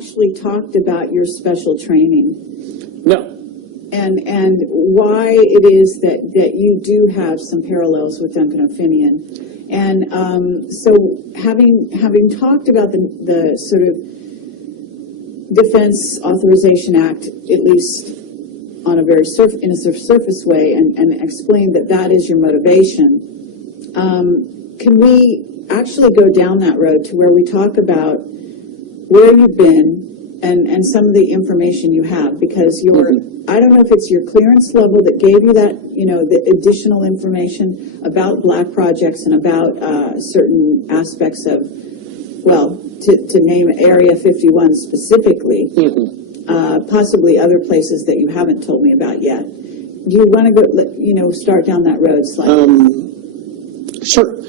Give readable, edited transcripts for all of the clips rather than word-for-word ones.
actually talked about your special training. No. And why it is that you do have some parallels with Duncan O'Finian. And so having talked about the sort of Defense Authorization Act, at least on a very in a sort of surface way, and explained that is your motivation, can we actually go down that road to where we talk about where you've been and some of the information you have? Because I don't know if it's your clearance level that gave you that, the additional information about black projects and about certain aspects of, well, to name Area 51 specifically, possibly other places that you haven't told me about yet. Do you want to go, start down that road slightly? Sure.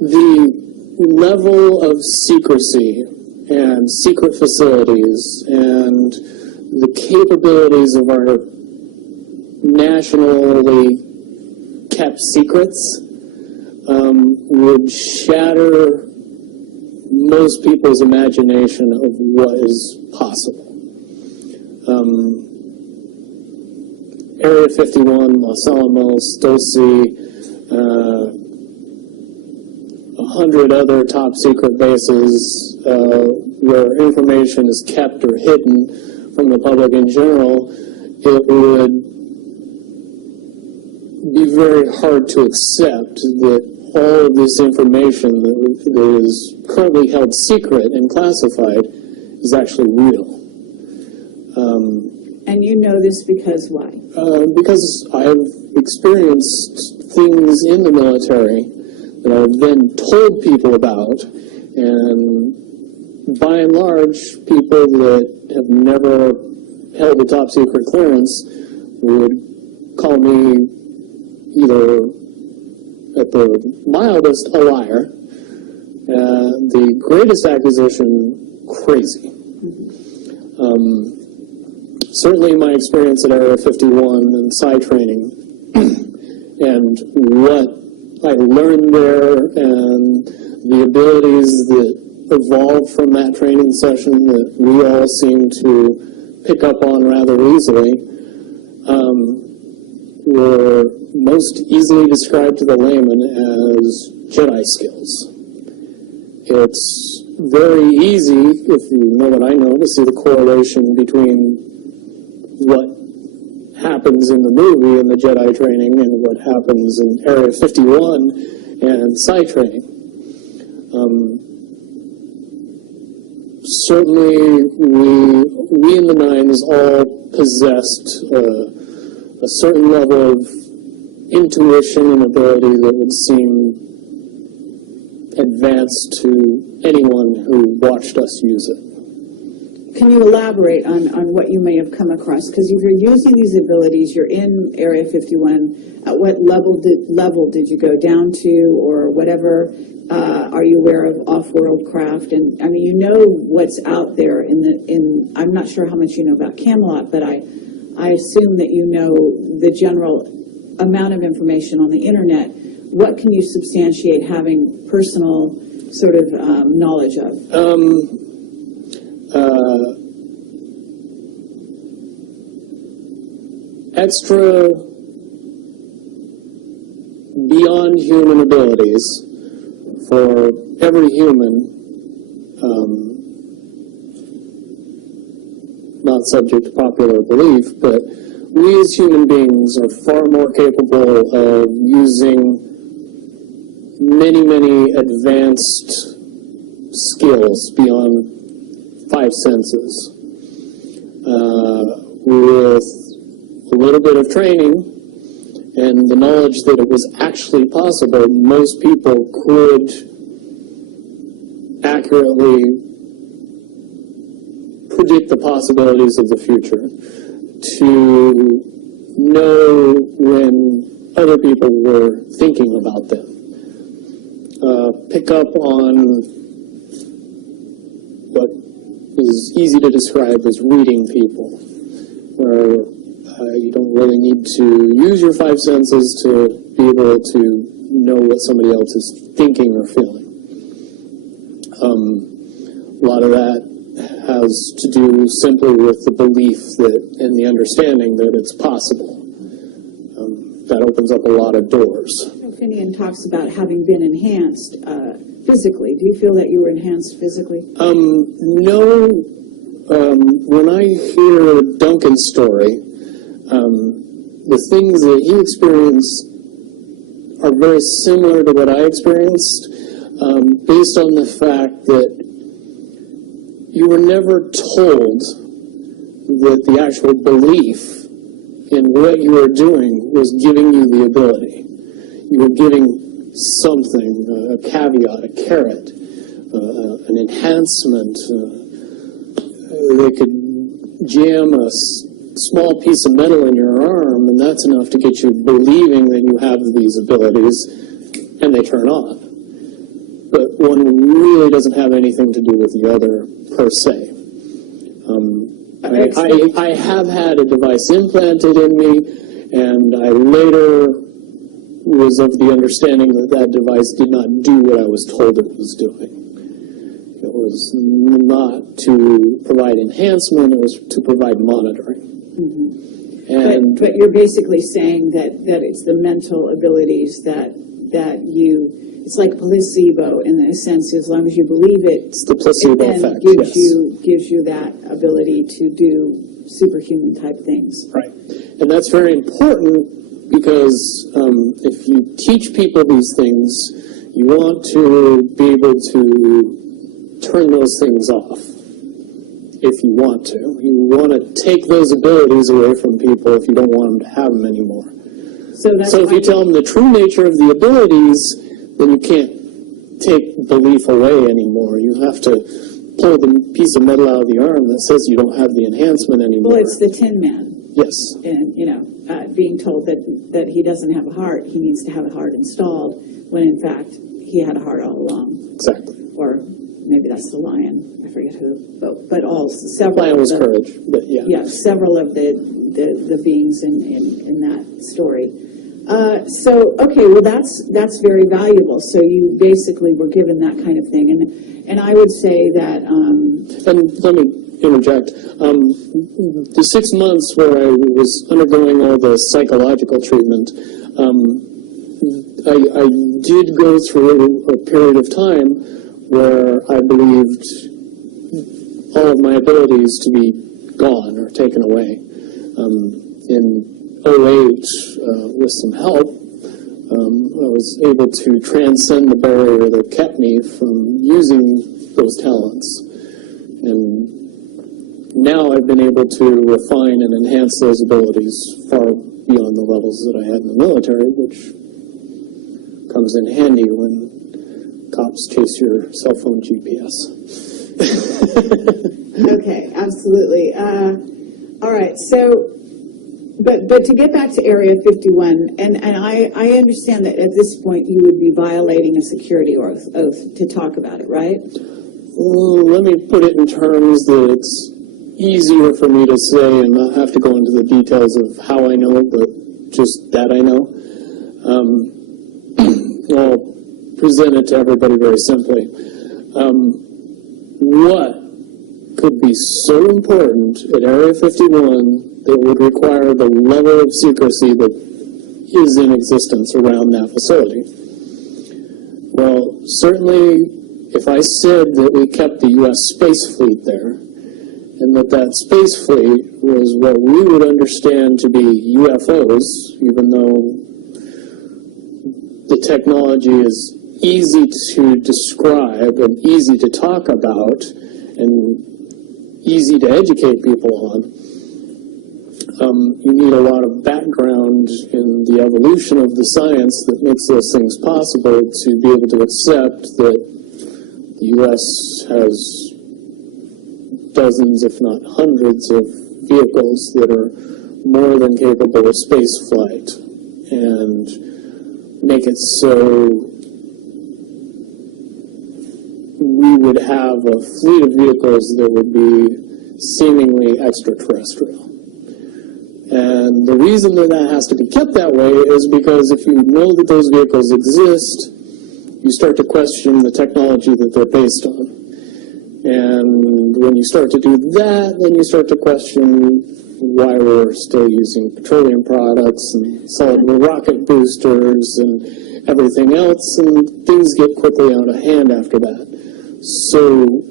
The level of secrecy and secret facilities and the capabilities of our nationally kept secrets would shatter most people's imagination of what is possible. Area 51, Los Alamos, Dulce, 100 other top secret bases where information is kept or hidden from the public in general, it would be very hard to accept that all of this information that is currently held secret and classified is actually real. And you know this because why? Because I've experienced things in the military that I've then told people about, and by and large, people that have never held a top secret clearance would call me either, at the mildest, a liar, the greatest accusation, crazy. Certainly my experience at Area 51 and PSY training and what I learned there and the abilities that evolved from that training session that we all seem to pick up on rather easily were most easily described to the layman as Jedi skills. It's very easy, if you know what I know, to see the correlation between what happens in the movie in the Jedi training and what happens in Area 51 and PSY training. Certainly, we in the Nines all possessed a certain level of intuition and ability that would seem advanced to anyone who watched us use it. Can you elaborate on what you may have come across? Because if you're using these abilities, you're in Area 51, at what level did you go down to, or whatever? Are you aware of off-world craft? And I mean, you know what's out there I'm not sure how much you know about Camelot, but I assume that you know the general amount of information on the internet. What can you substantiate having personal sort of knowledge of? Extra beyond human abilities for every human, not subject to popular belief, but we as human beings are far more capable of using many, many advanced skills beyond 5 senses. With a little bit of training and the knowledge that it was actually possible, most people could accurately predict the possibilities of the future, to know when other people were thinking about them, pick up on what is easy to describe as reading people, where you don't really need to use your 5 senses to be able to know what somebody else is thinking or feeling. A lot of that has to do simply with the belief that, and the understanding that it's possible. That opens up a lot of doors. Finian talks about having been enhanced physically. Do you feel that you were enhanced physically? No. When I hear Duncan's story, the things that he experienced are very similar to what I experienced, based on the fact that you were never told that the actual belief in what you were doing was giving you the ability. You were giving something, a caveat, a carrot, an enhancement. They could jam a small piece of metal in your arm, and that's enough to get you believing that you have these abilities, and they turn on. But one really doesn't have anything to do with the other, per se. I have had a device implanted in me, and I later was of the understanding that that device did not do what I was told it was doing. It was not to provide enhancement, it was to provide monitoring. Mm-hmm. And but you're basically saying that it's the mental abilities that you, it's like placebo in a sense. As long as you believe it, it's the placebo effect, gives you that ability to do superhuman type things. Right. And that's very important because if you teach people these things, you want to be able to turn those things off. If you want to. You want to take those abilities away from people if you don't want them to have them anymore. So if you tell them the true nature of the abilities, then you can't take belief away anymore. You have to pull the piece of metal out of the arm that says you don't have the enhancement anymore. Well, it's the Tin Man. Yes. And, being told that he doesn't have a heart, he needs to have a heart installed, when in fact he had a heart all along. Exactly. Or maybe that's the lion. I forget who. But several. Lion was courage. But yeah. Yeah, several of the beings in that story. So okay, well that's very valuable. So you basically were given that kind of thing, and I would say that. And let me interject. The 6 months where I was undergoing all the psychological treatment, I did go through a period of time where I believed all of my abilities to be gone or taken away. In 2008, with some help, I was able to transcend the barrier that kept me from using those talents. And now I've been able to refine and enhance those abilities far beyond the levels that I had in the military, which comes in handy when cops chase your cell phone GPS. Okay, absolutely. All right, so, but to get back to Area 51, and I understand that at this point you would be violating a security oath to talk about it, right? Well, let me put it in terms that it's easier for me to say and not have to go into the details of how I know, but just that I know. I'll present it to everybody very simply. What could be so important at Area 51 that would require the level of secrecy that is in existence around that facility? Well, certainly if I said that we kept the U.S. space fleet there, and that space fleet was what we would understand to be UFOs, even though the technology is easy to describe and easy to talk about and easy to educate people on, you need a lot of background in the evolution of the science that makes those things possible to be able to accept that the U.S. has dozens, if not hundreds, of vehicles that are more than capable of space flight, and make it so we would have a fleet of vehicles that would be seemingly extraterrestrial. And the reason that has to be kept that way is because if you know that those vehicles exist, you start to question the technology that they're based on. And when you start to do that, then you start to question why we're still using petroleum products and solid rocket boosters and everything else, and things get quickly out of hand after that. So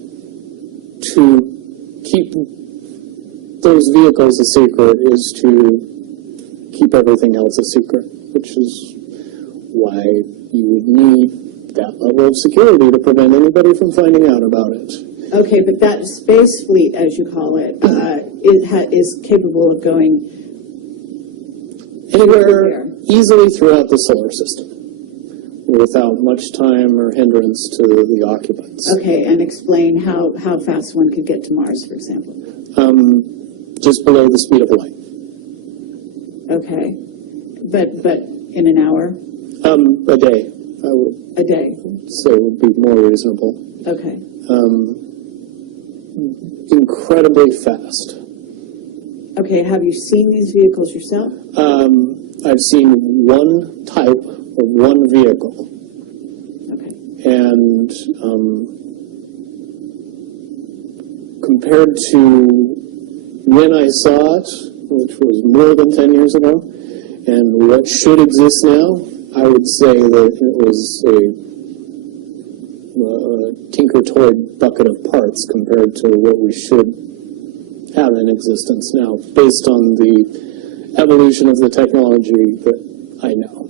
to keep those vehicles a secret is to keep everything else a secret, which is why you would need that level of security to prevent anybody from finding out about it. Okay, but that space fleet, as you call it, is capable of going anywhere easily throughout the solar system without much time or hindrance to the occupants. Okay, and explain how fast one could get to Mars, for example. Just below the speed of light. Okay, but in an hour? A day, I would A day. say would be more reasonable. Okay. Incredibly fast. Okay, have you seen these vehicles yourself? I've seen one type of one vehicle. Okay. And compared to when I saw it, which was more than 10 years ago, and what should exist now, I would say that it was a tinker toy bucket of parts compared to what we should have in existence now, based on the evolution of the technology that I know.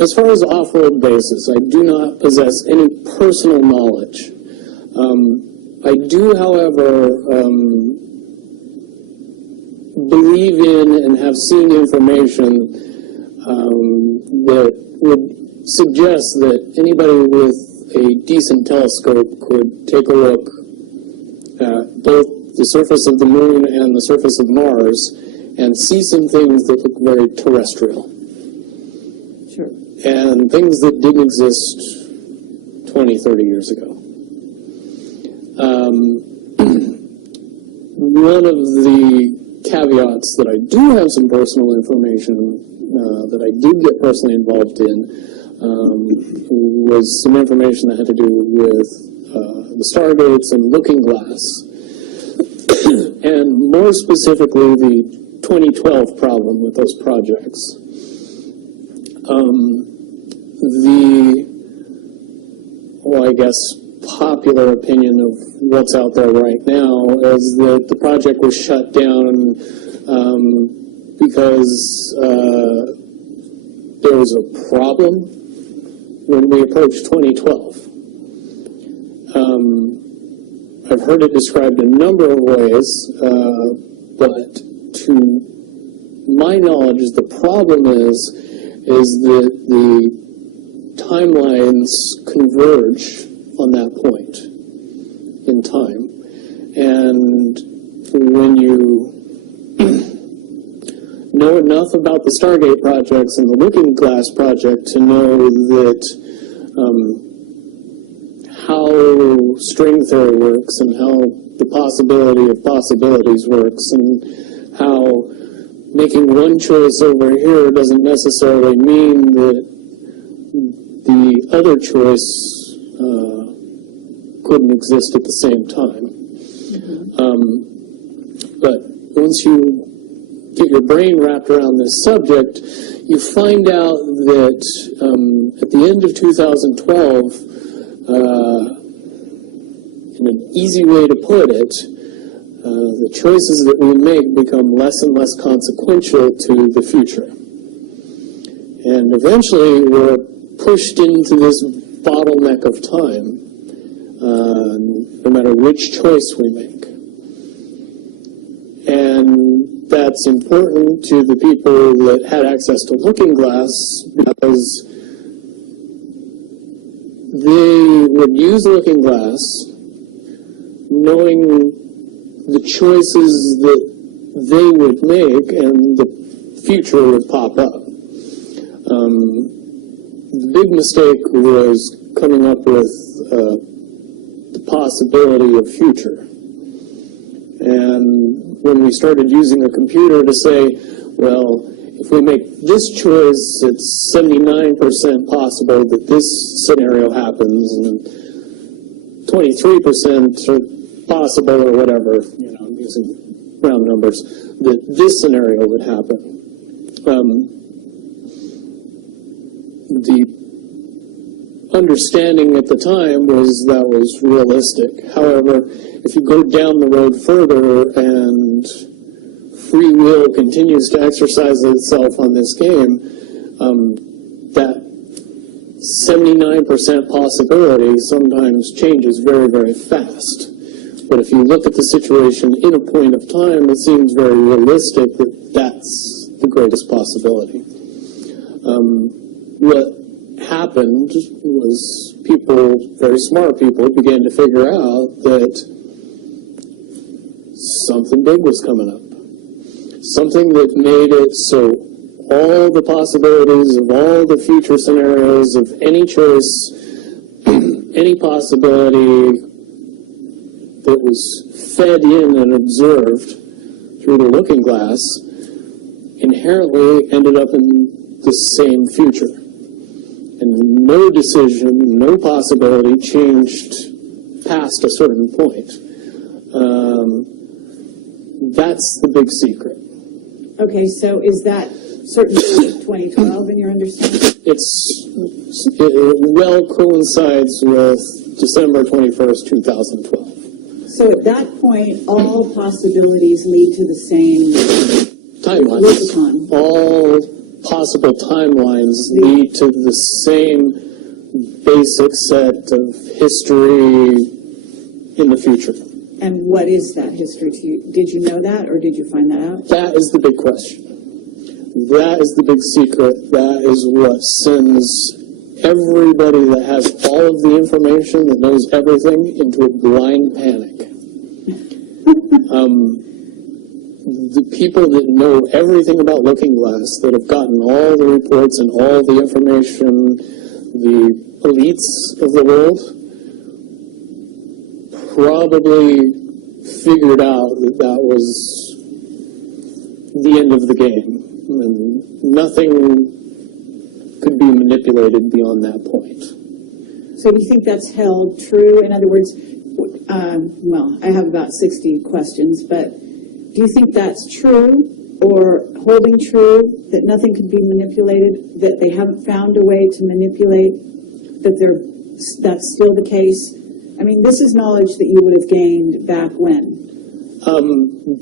As far as off-road basis, I do not possess any personal knowledge. I do, however, believe in and have seen information that would suggest that anybody with a decent telescope could take a look at both the surface of the moon and the surface of Mars and see some things that look very terrestrial. Sure. And things that didn't exist 20, 30 years ago. One of the caveats that I do have some personal information that I did get personally involved in was some information that had to do with the stargates and Looking Glass, and more specifically the 2012 problem with those projects. I guess, popular opinion of what's out there right now is that the project was shut down because there was a problem when we approached 2012. I've heard it described a number of ways, but to my knowledge, the problem is that the timelines converge on that point in time. And when you know enough about the Stargate projects and the Looking Glass project to know that how string theory works and how the possibility of possibilities works and how making one choice over here doesn't necessarily mean that the other choice couldn't exist at the same time. But once you get your brain wrapped around this subject, you find out that at the end of 2012, in an easy way to put it, the choices that we make become less and less consequential to the future. And eventually we're pushed into this bottleneck of time, no matter which choice we make. And that's important to the people that had access to Looking Glass because they would use Looking Glass knowing the choices that they would make and the future would pop up. The big mistake was coming up with the possibility of future. And when we started using a computer to say, well, if we make this choice, it's 79% possible that this scenario happens, and 23% possible or whatever, I'm using round numbers, that this scenario would happen. The understanding at the time was that was realistic. However, if you go down the road further and free will continues to exercise itself on this game, that 79% possibility sometimes changes very, very fast. But if you look at the situation in a point of time, it seems very realistic that that's the greatest possibility. What happened was people, very smart people, began to figure out that something big was coming up. Something that made it so all the possibilities of all the future scenarios of any choice, any possibility that was fed in and observed through the looking glass inherently ended up in the same future. And no decision, no possibility changed past a certain point. That's the big secret. Okay, so is that certain 2012 in your understanding? It well coincides with December 21st, 2012. So at that point, all possibilities lead to the same Timelines. lexicon. All possible timelines lead to the same basic set of history in the future. And what is that history to you? Did you know that, or did you find that out? That is the big question. That is the big secret. That is what sends everybody that has all of the information, that knows everything, into a blind panic. The people that know everything about Looking Glass, that have gotten all the reports and all the information, the elites of the world, probably figured out that that was the end of the game. And nothing could be manipulated beyond that point. So do you think that's held true? In other words, well, I have about 60 questions, but do you think that's true or holding true, that nothing can be manipulated, that they haven't found a way to manipulate, that that's still the case? I mean, this is knowledge that you would have gained back when?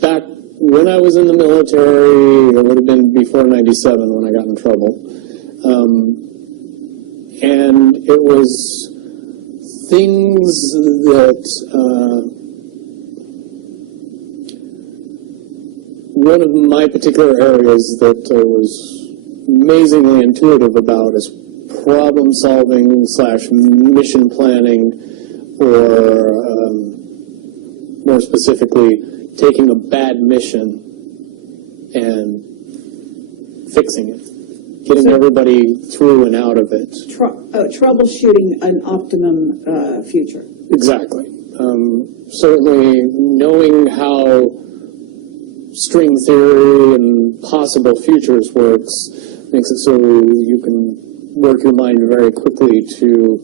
Back when I was in the military, it would have been before 97 when I got in trouble. And it was things that one of my particular areas that I was amazingly intuitive about is problem solving / mission planning, or more specifically, taking a bad mission and fixing it, getting everybody through and out of it. Troubleshooting an optimum future. Exactly. Certainly knowing how string theory and possible futures works makes it so you can work your mind very quickly to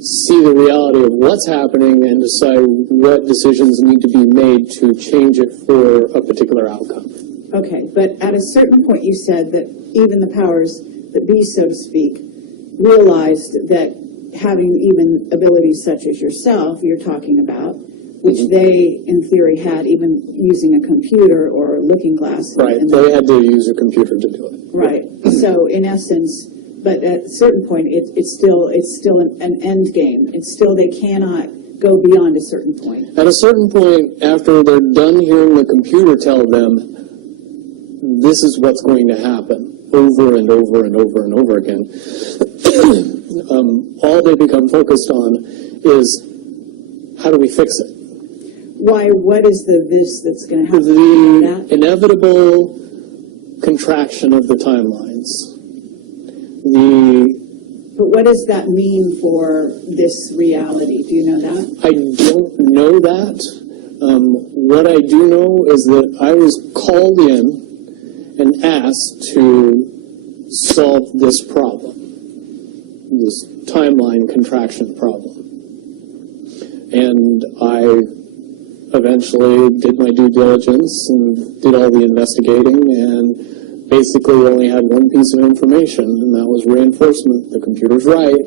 see the reality of what's happening and decide what decisions need to be made to change it for a particular outcome. Okay, but at a certain point you said that even the powers that be, so to speak, realized that having even abilities such as yourself, you're talking about, which they, in theory, had even using a computer or a looking glass. Right, they had to use a computer to do it. Right, so in essence, but at a certain point, it's still an end game. It's still, they cannot go beyond a certain point. At a certain point, after they're done hearing the computer tell them, this is what's going to happen, over and over and over and over again, all they become focused on is, how do we fix it? Why? What is this that's going to happen? The inevitable contraction of the timelines. But what does that mean for this reality? Do you know that? I don't know that. What I do know is that I was called in and asked to solve this problem, this timeline contraction problem. And I eventually did my due diligence and did all the investigating and basically only had one piece of information, and that was reinforcement. The computer's right.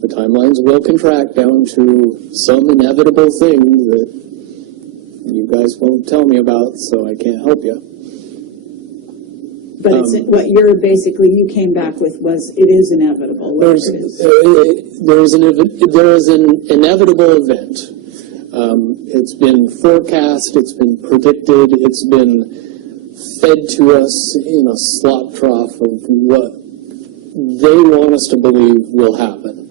The timelines will contract down to some inevitable thing that you guys won't tell me about, so I can't help you. But it's, what you're basically, you came back with was, it is inevitable, whatever it is. There is an inevitable event. It's been forecast, it's been predicted, it's been fed to us in a slop trough of what they want us to believe will happen.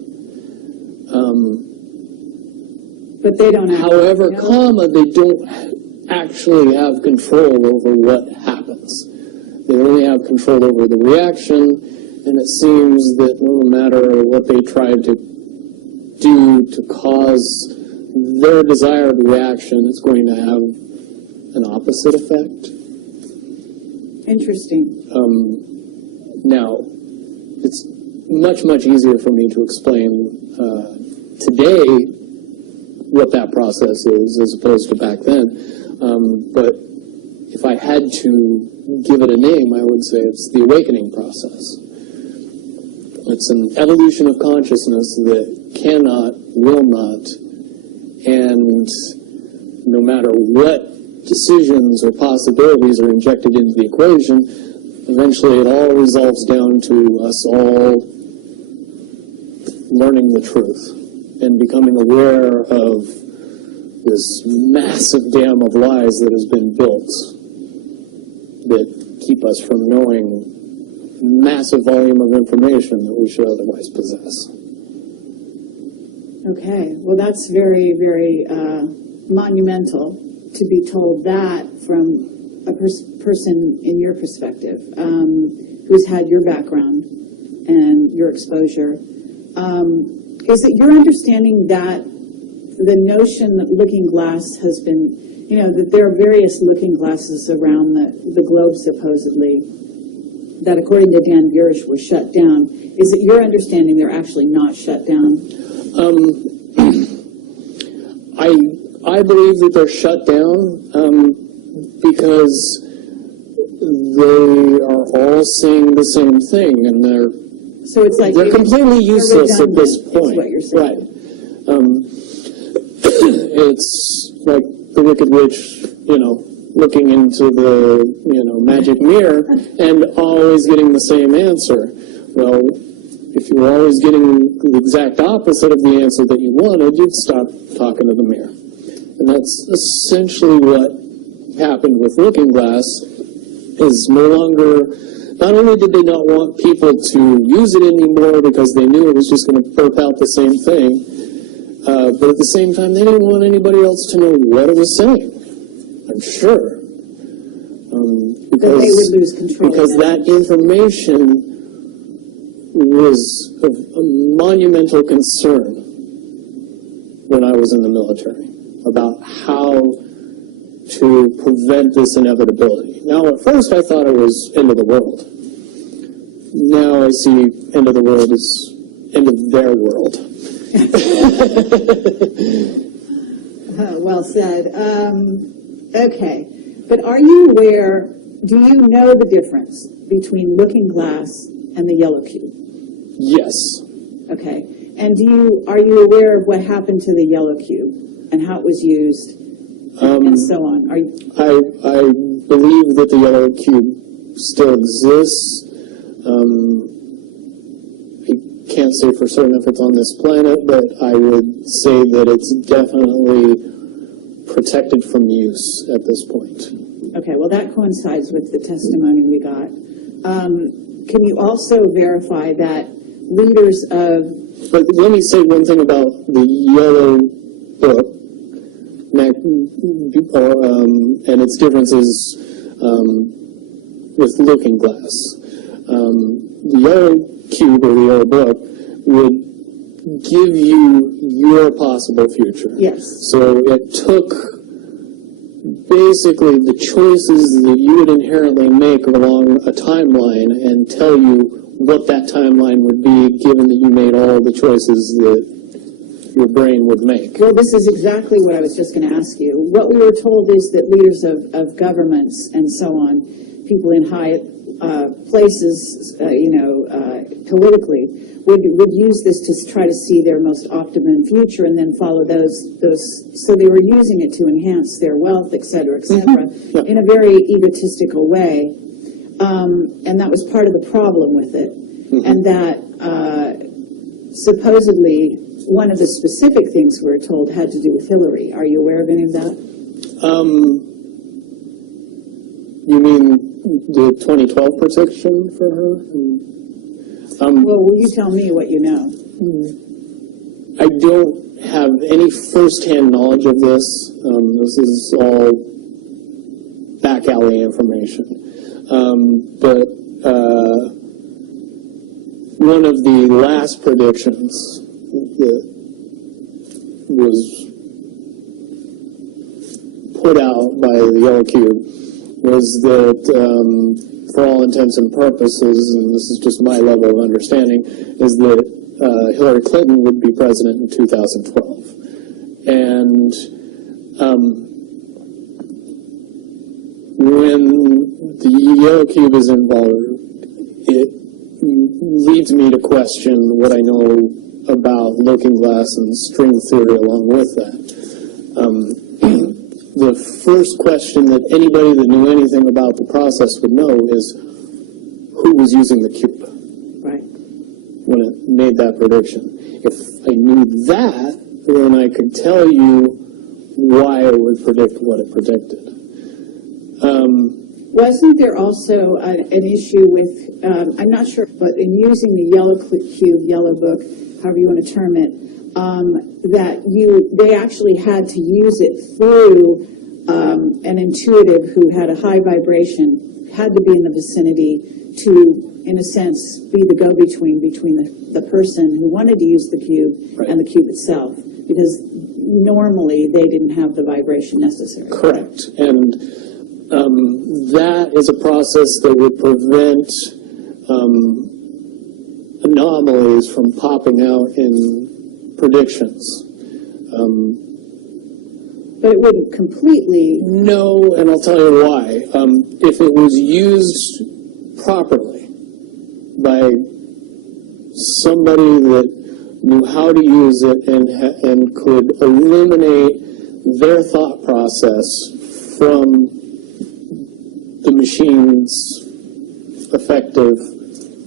But they don't However, they don't actually have control over what happens. They only have control over the reaction, and it seems that no matter what they try to do to cause their desired reaction, it's going to have an opposite effect. Interesting. Now, it's much, much easier for me to explain today what that process is as opposed to back then. But if I had to give it a name, I would say it's the awakening process. It's an evolution of consciousness that cannot, will not, and no matter what decisions or possibilities are injected into the equation, eventually it all resolves down to us all learning the truth and becoming aware of this massive dam of lies that has been built that keep us from knowing massive volume of information that we should otherwise possess. Okay, well that's very, very monumental to be told that from a person in your perspective, who's had your background and your exposure. Is it your understanding that the notion that Looking Glass has been, that there are various looking glasses around the globe supposedly, that according to Dan Burish were shut down. Is it your understanding they're actually not shut down? I believe that they're shut down because they are all saying the same thing, and they're completely useless at this point. What you're saying. Right. It's like the Wicked Witch, looking into the, magic mirror and always getting the same answer. Well, if you were always getting the exact opposite of the answer that you wanted, you'd stop talking to the mirror. And that's essentially what happened with Looking Glass, is not only did they not want people to use it anymore because they knew it was just going to burp out the same thing, but at the same time, they didn't want anybody else to know what it was saying, I'm sure. Because they would lose control. Because that information was of a monumental concern when I was in the military, about how to prevent this inevitability. Now, at first I thought it was end of the world. Now I see end of the world as end of their world. Well said. Okay. But are you aware, do you know the difference between Looking Glass and the yellow cube? Yes. Okay. And are you aware of what happened to the yellow cube and how it was used and so on? I believe that the yellow cube still exists. I can't say for certain if it's on this planet, but I would say that it's definitely protected from use at this point. Okay, well that coincides with the testimony we got. Can you also verify that leaders of... But let me say one thing about the yellow book and its differences with Looking Glass. The yellow cube or the yellow book would give you your possible future. Yes. So it took basically the choices that you would inherently make along a timeline and tell you what that timeline would be, given that you made all the choices that your brain would make. Well, this is exactly what I was just going to ask you. What we were told is that leaders of governments and so on, people in high places, politically, would use this to try to see their most optimum future and then follow those. So they were using it to enhance their wealth, et cetera, Yeah. in a very egotistical way. And that was part of the problem with it. And that supposedly one of the specific things we were told had to do with Hillary. Are you aware of any of that? You mean the 2012 protection for her? Well, will you tell me what you know? I don't have any first-hand knowledge of this. This is all back alley information. But one of the last predictions that was put out by the Yellow Cube was that, for all intents and purposes, and this is just my level of understanding, is that Hillary Clinton would be president in 2012. And when the Yellow Cube is involved, it leads me to question what I know about looking glass and string theory along with that. The first question that anybody that knew anything about the process would know is who was using the cube when it made that prediction. If I knew that, then I could tell you why it would predict what it predicted. Wasn't there also an issue with, I'm not sure, but in using the Yellow Cube, Yellow Book, however you want to term it, that they actually had to use it through an intuitive who had a high vibration, had to be in the vicinity to, in a sense, be the go-between between the person who wanted to use the cube and the cube itself, because normally they didn't have the vibration necessary. Correct. And that is a process that would prevent anomalies from popping out in predictions. But it wouldn't completely... No, and I'll tell you why. If it was used properly by somebody that knew how to use it and could eliminate their thought process from the machine's effective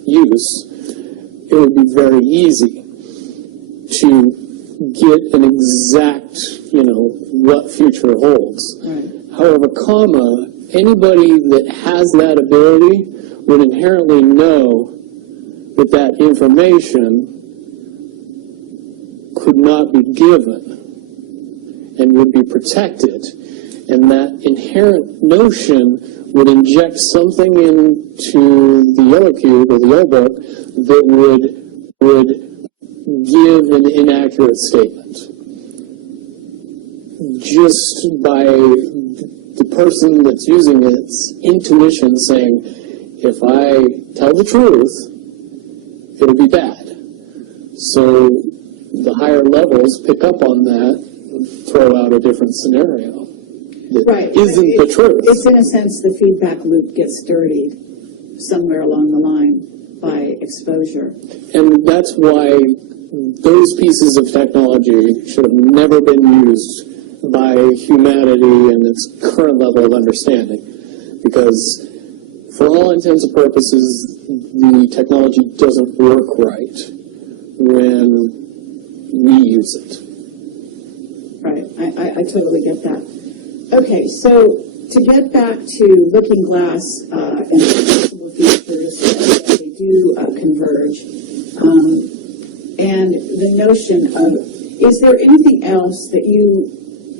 use, it would be very easy to get an exact, what future holds. Right. However, anybody that has that ability would inherently know that that information could not be given and would be protected. And that inherent notion would inject something into the Yellow Cube or the Yellow Book that would give an inaccurate statement. Just by the person that's using its intuition saying, if I tell the truth, it'll be bad. So the higher levels pick up on that and throw out a different scenario that isn't the truth. It's in a sense the feedback loop gets dirtied somewhere along the line by exposure. And that's why those pieces of technology should have never been used by humanity in its current level of understanding. Because for all intents and purposes, the technology doesn't work right when we use it. Right, I totally get that. Okay, so to get back to Looking Glass and possible futures that they do converge, and the notion of, is there anything else that you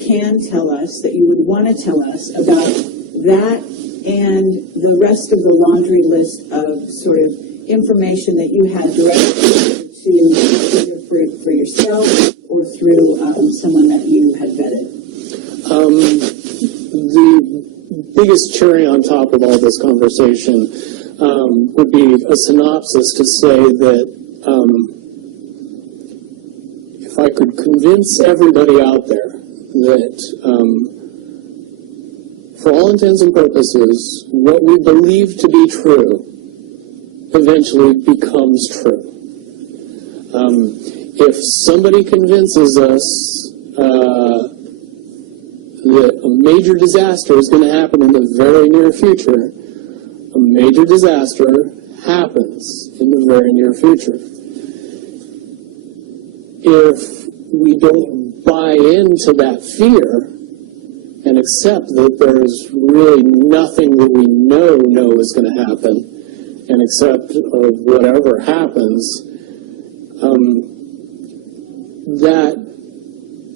can tell us, that you would want to tell us about that and the rest of the laundry list of sort of information that you had directly to either for yourself or through someone that you had vetted? The biggest cherry on top of all this conversation would be a synopsis to say that if I could convince everybody out there that, for all intents and purposes, what we believe to be true eventually becomes true. If somebody convinces us that a major disaster is going to happen in the very near future, a major disaster happens in the very near future. If we don't buy into that fear and accept that there's really nothing that we know is going to happen, and accept of whatever happens, that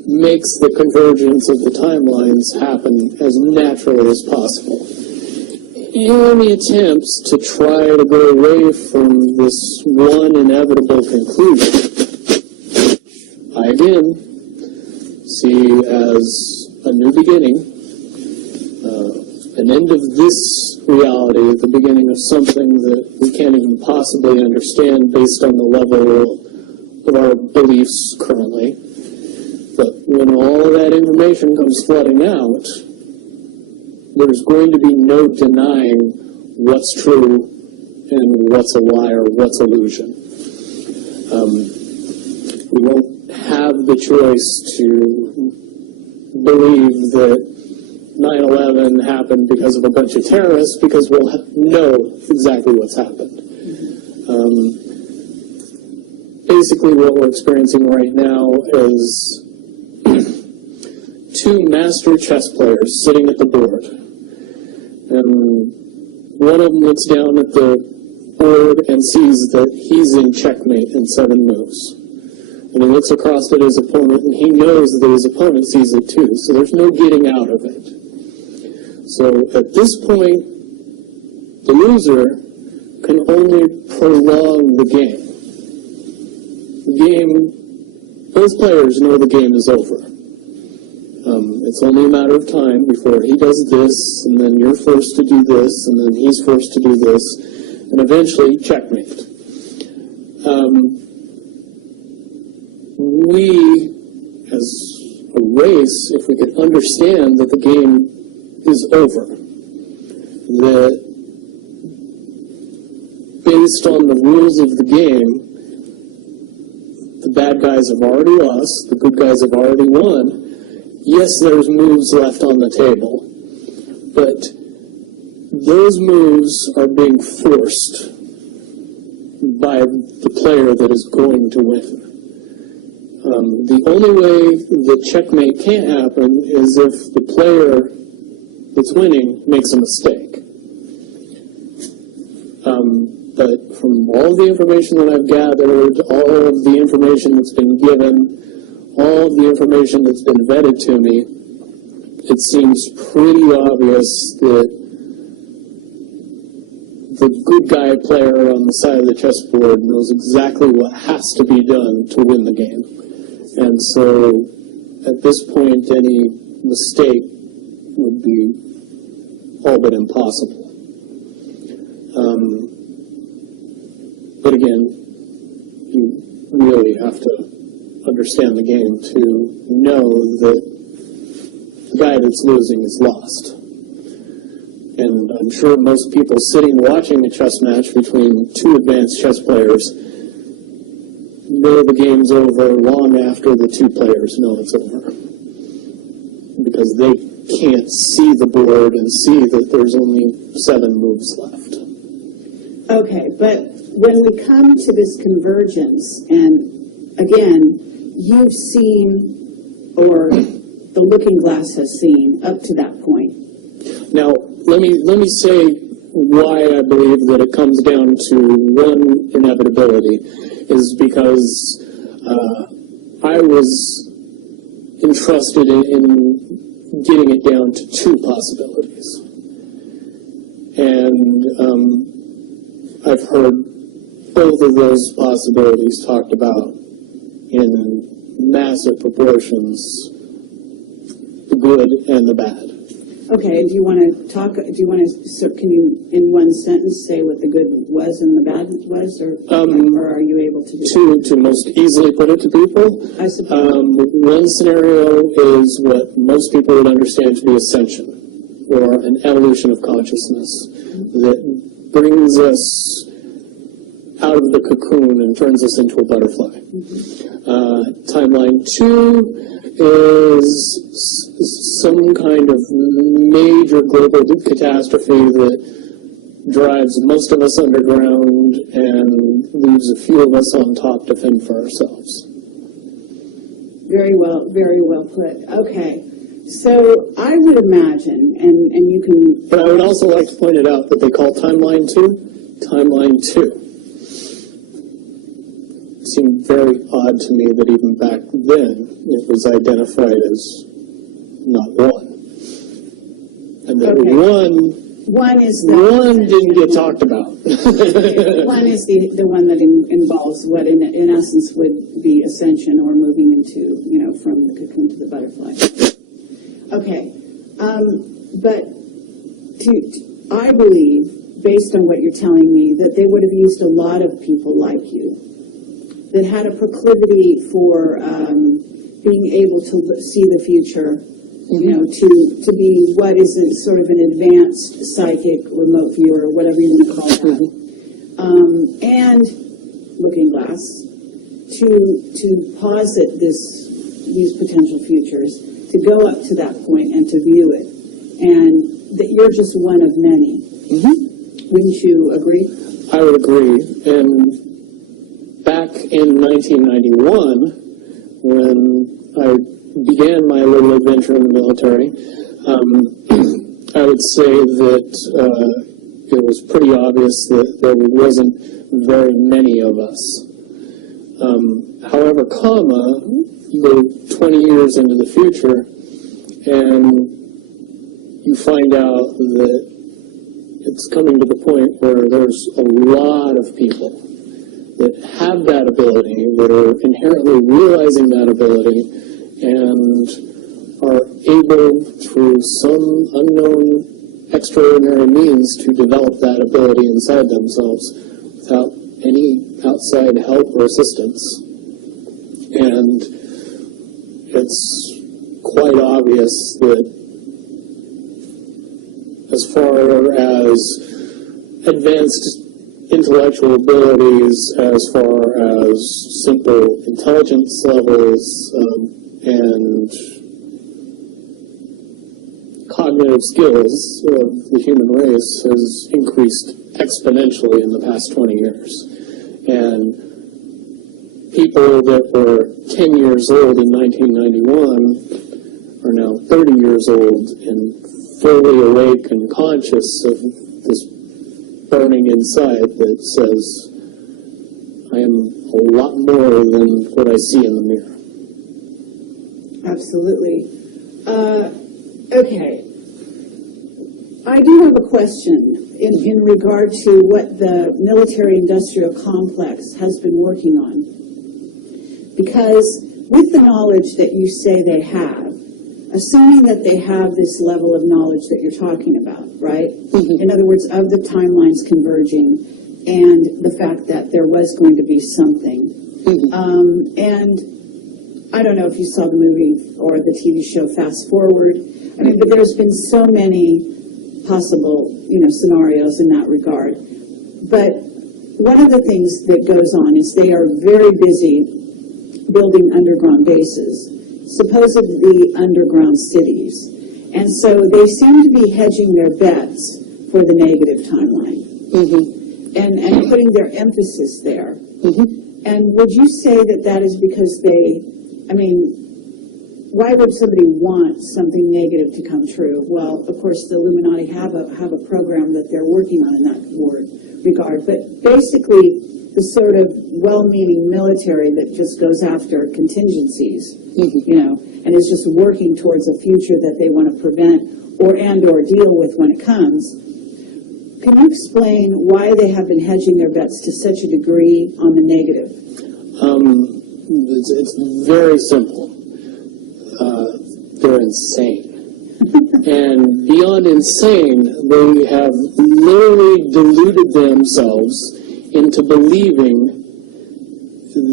makes the convergence of the timelines happen as naturally as possible. Any attempts to try to go away from this one inevitable conclusion, I again see as a new beginning, an end of this reality, the beginning of something that we can't even possibly understand based on the level of our beliefs currently. But when all of that information comes flooding out, there's going to be no denying what's true and what's a lie or what's illusion. We won't have the choice to believe that 9/11 happened because of a bunch of terrorists, because we'll know exactly what's happened. Basically what we're experiencing right now is two master chess players sitting at the board. And one of them looks down at the board and sees that he's in checkmate in 7 moves. And he looks across at his opponent, and he knows that his opponent sees it too, so there's no getting out of it. So at this point, the loser can only prolong the game. The game, both players know the game is over. It's only a matter of time before he does this, and then you're forced to do this, and then he's forced to do this, and eventually checkmate. We, as a race, if we could understand that the game is over, that based on the rules of the game, the bad guys have already lost, the good guys have already won. Yes, there's moves left on the table, but those moves are being forced by the player that is going to win. The only way that checkmate can't happen is if the player that's winning makes a mistake. But from all the information that I've gathered, all of the information that's been given, all of the information that's been vetted to me, it seems pretty obvious that the good guy player on the side of the chessboard knows exactly what has to be done to win the game. And so, at this point, any mistake would be all but impossible. But again, you really have to understand the game to know that the guy that's losing is lost. And I'm sure most people sitting watching a chess match between two advanced chess players know the game's over long after the two players know it's over. Because they can't see the board and see that there's only 7 moves left. Okay, but when we come to this convergence, and again, you've seen, or the Looking Glass has seen, up to that point. Now, let me say why I believe that it comes down to one inevitability, is because I was entrusted in getting it down to 2 possibilities. And I've heard both of those possibilities talked about in massive proportions, the good and the bad. Okay, do you want to talk, so can you, in one sentence, say what the good was and the bad was, or are you able to do that? To most easily put it to people, I suppose. one scenario is what most people would understand to be ascension, or an evolution of consciousness that brings us out of the cocoon and turns us into a butterfly. Timeline 2 is some kind of major global catastrophe that drives most of us underground and leaves a few of us on top to fend for ourselves. Very well put. Okay, so I would imagine, and you can... But I would also like to point it out that they call Timeline 2, Timeline 2. It seemed very odd to me that even back then it was identified as not one. And that one is one didn't get talked about. One is the one that involves what in essence would be ascension, or moving into, from the cocoon to the butterfly. Okay, but I believe, based on what you're telling me, that they would have used a lot of people like you that had a proclivity for being able to see the future, to be what is sort of an advanced psychic remote viewer, whatever you want to call that, and looking glass, to posit these potential futures, to go up to that point and to view it, and that you're just one of many. Wouldn't you agree? I would agree. And back in 1991, when I began my little adventure in the military, I would say that it was pretty obvious that there wasn't very many of us. However, you go 20 years into the future, and you find out that it's coming to the point where there's a lot of people that have that ability, that are inherently realizing that ability, and are able, through some unknown extraordinary means, to develop that ability inside themselves without any outside help or assistance. And it's quite obvious that as far as advanced intellectual abilities, as far as simple intelligence levels, and cognitive skills of the human race has increased exponentially in the past 20 years. And people that were 10 years old in 1991 are now 30 years old and fully awake and conscious of this burning inside that says, I am a lot more than what I see in the mirror. Absolutely. Okay. I do have a question in regard to what the military-industrial complex has been working on. Because with the knowledge that you say they have, assuming that they have this level of knowledge that you're talking about, right? In other words, of the timelines converging and the fact that there was going to be something. And I don't know if you saw the movie or the TV show Fast Forward. I mean, but there's been so many possible, scenarios in that regard. But one of the things that goes on is they are very busy building underground bases, supposedly underground cities. And so they seem to be hedging their bets for the negative timeline and putting their emphasis there. And would you say that that is because why would somebody want something negative to come true? Well, of course, the Illuminati have a program that they're working on in that regard. But basically, the sort of well-meaning military that just goes after contingencies, and is just working towards a future that they want to prevent or deal with when it comes. Can you explain why they have been hedging their bets to such a degree on the negative? It's very simple. They're insane. And beyond insane, they have literally deluded themselves into believing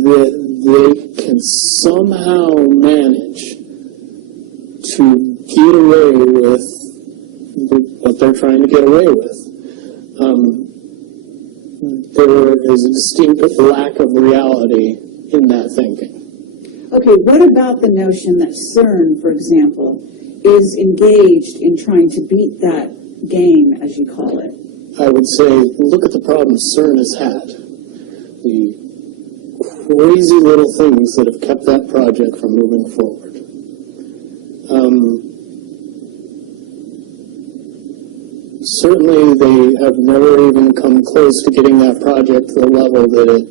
that they can somehow manage to get away with what they're trying to get away with. There is a distinct lack of reality in that thinking. Okay, what about the notion that CERN, for example, is engaged in trying to beat that game, as you call it? I would say, look at the problems CERN has had. The crazy little things that have kept that project from moving forward. Certainly, they have never even come close to getting that project to the level that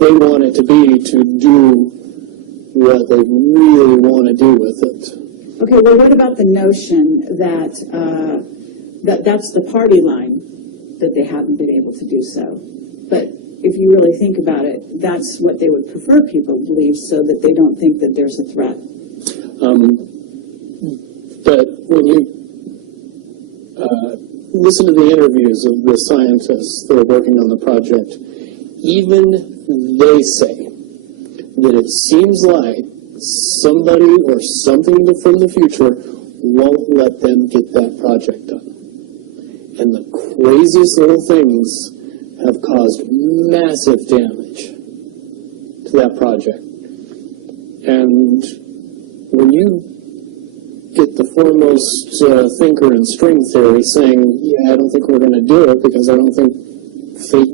they want it to be to do what they really want to do with it. Okay, well, what about the notion that that's the party line, that they haven't been able to do so? But if you really think about it, that's what they would prefer people believe, so that they don't think that there's a threat. But when you listen to the interviews of the scientists that are working on the project, even they say that it seems like somebody or something from the future won't let them get that project done. And the craziest little things have caused massive damage to that project. And when you get the foremost thinker in string theory saying, yeah, I don't think we're going to do it because I don't think fate